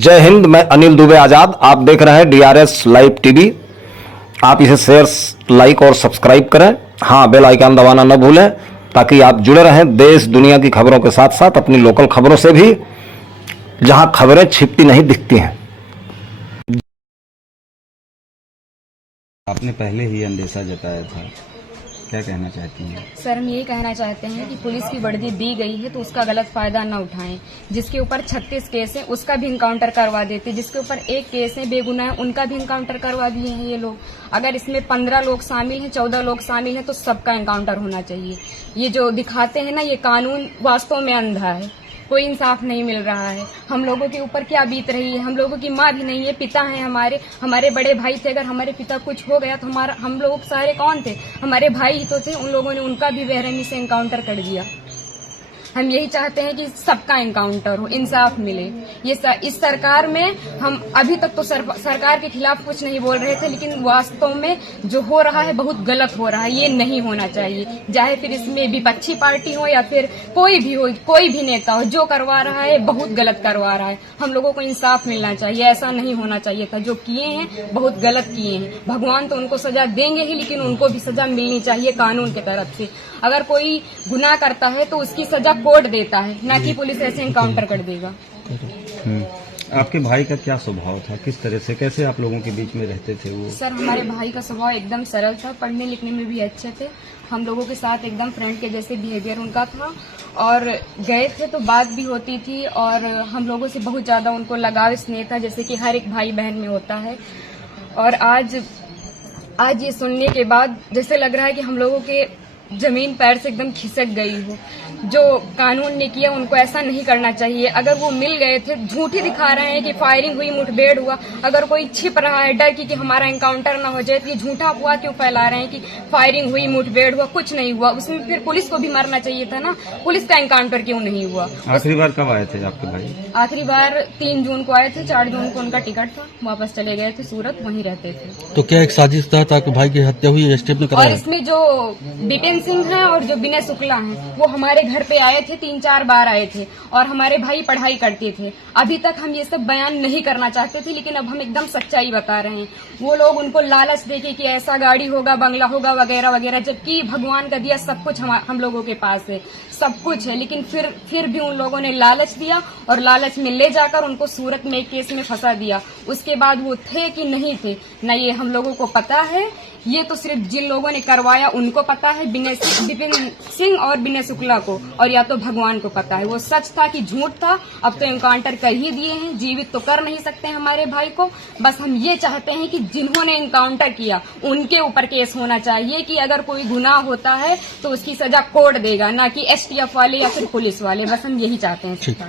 जय हिंद। मैं अनिल दुबे आजाद। आप देख रहे हैं डीआरएस लाइव टीवी। आप इसे शेयर, लाइक और सब्सक्राइब करें। हाँ, बेल आइकन दबाना न भूलें ताकि आप जुड़े रहें देश दुनिया की खबरों के साथ साथ अपनी लोकल खबरों से भी, जहां खबरें छिपती नहीं दिखती हैं। आपने पहले ही अंदेशा जताया था, क्या कहना चाहती हैं? सर, हम यही कहना चाहते हैं कि पुलिस की वर्दी दी गई है तो उसका गलत फायदा न उठाएं। जिसके ऊपर 36 केस है उसका भी इनकाउंटर करवा देते, जिसके ऊपर एक केस है बेगुनाह उनका भी इनकाउंटर करवा दिए हैं ये लोग। अगर इसमें 15 लोग शामिल हैं, 14 लोग शामिल हैं तो सबका इनकाउंटर होना चाहिए। ये जो दिखाते हैं ना, ये कानून वास्तव में अंधा है, कोई इंसाफ नहीं मिल रहा है। हम लोगों के ऊपर क्या बीत रही है, हम लोगों की माँ भी नहीं है, पिता हैं हमारे बड़े भाई थे। अगर हमारे पिता कुछ हो गया तो हम लोग सारे कौन थे? हमारे भाई ही तो थे। उन लोगों ने उनका भी बेरहमी से इनकाउंटर कर दिया। हम यही चाहते हैं कि सबका इनकाउंटर हो, इंसाफ मिले। इस सरकार में हम अभी तक तो सरकार के खिलाफ कुछ नहीं बोल रहे थे, लेकिन वास्तव में जो हो रहा है बहुत गलत हो रहा है। ये नहीं होना चाहिए, चाहे फिर इसमें विपक्षी पार्टी हो या फिर कोई भी हो, कोई भी नेता हो, जो करवा रहा है बहुत गलत करवा रहा है। हम लोगों को इंसाफ मिलना चाहिए, ऐसा नहीं होना चाहिए था। जो किए हैं बहुत गलत किए हैं। भगवान तो उनको सजा देंगे ही, लेकिन उनको भी सजा मिलनी चाहिए कानून की तरफ से। अगर कोई गुनाह करता है तो उसकी सजा कोर्ट देता है, ना कि पुलिस ऐसे इनकाउंटर कर देगा। आपके भाई का क्या स्वभाव था, किस तरह से, कैसे आप लोगों के बीच में रहते थे वो? सर, हमारे भाई का स्वभाव एकदम सरल था, पढ़ने लिखने में भी अच्छे थे। हम लोगों के साथ एकदम फ्रेंड के जैसे बिहेवियर उनका था, और गए थे तो बात भी होती थी, और हम लोगों से बहुत ज्यादा उनको लगाव स्नेह था, जैसे कि हर एक भाई बहन में होता है। और आज ये सुनने के बाद जैसे लग रहा है कि हम लोगों के जमीन पैर से एकदम खिसक गई हो। जो कानून ने किया उनको ऐसा नहीं करना चाहिए। अगर वो मिल गए थे, झूठी दिखा रहे हैं कि फायरिंग हुई, मुठभेड़ हुआ। अगर कोई छिप रहा है डर कि हमारा एनकाउंटर ना हो जाए, तो ये झूठा अफवाह क्यों फैला रहे हैं कि फायरिंग हुई, मुठभेड़ हुआ? कुछ नहीं हुआ। उसमें फिर पुलिस को भी मरना चाहिए था ना, पुलिस का एनकाउंटर क्यों नहीं हुआ? आखिरी बार कब आए थे आपके भाई? आखिरी बार 3 जून को आए थे, 4 जून को उनका टिकट था, वापस चले गए थे सूरत, वहीं रहते थे। तो क्या एक साजिश था ताकि भाई की हत्या हुई, स्टेप ने कराया? और इसमें जो बिपिन सिंह है और जो विनय शुक्ला हैं, वो हमारे घर पे आए थे, 3-4 बार आए थे, और हमारे भाई पढ़ाई करते थे। अभी तक हम ये सब बयान नहीं करना चाहते थे, लेकिन अब हम एकदम सच्चाई बता रहे हैं। वो लोग उनको लालच देके कि ऐसा गाड़ी होगा, बंगला होगा, वगैरह वगैरह, जबकि भगवान का दिया सब कुछ हम लोगों के पास है, सब कुछ है। लेकिन फिर भी उन लोगों ने लालच दिया, और लालच में ले जाकर उनको सूरत में एक केस में फंसा दिया। उसके बाद वो थे कि नहीं थे न, ये हम लोगों को पता है। ये तो सिर्फ जिन लोगों ने करवाया उनको पता है, विपिन सिंह और विनय शुक्ला को, और या तो भगवान को पता है वो सच था कि झूठ था। अब तो एनकाउंटर कर ही दिए हैं, जीवित तो कर नहीं सकते हमारे भाई को। बस हम ये चाहते हैं कि जिन्होंने एनकाउंटर किया उनके ऊपर केस होना चाहिए, कि अगर कोई गुनाह होता है तो उसकी सजा कोर्ट देगा, ना कि एसटीएफ वाले या फिर पुलिस वाले। बस हम यही चाहते हैं। ठीक।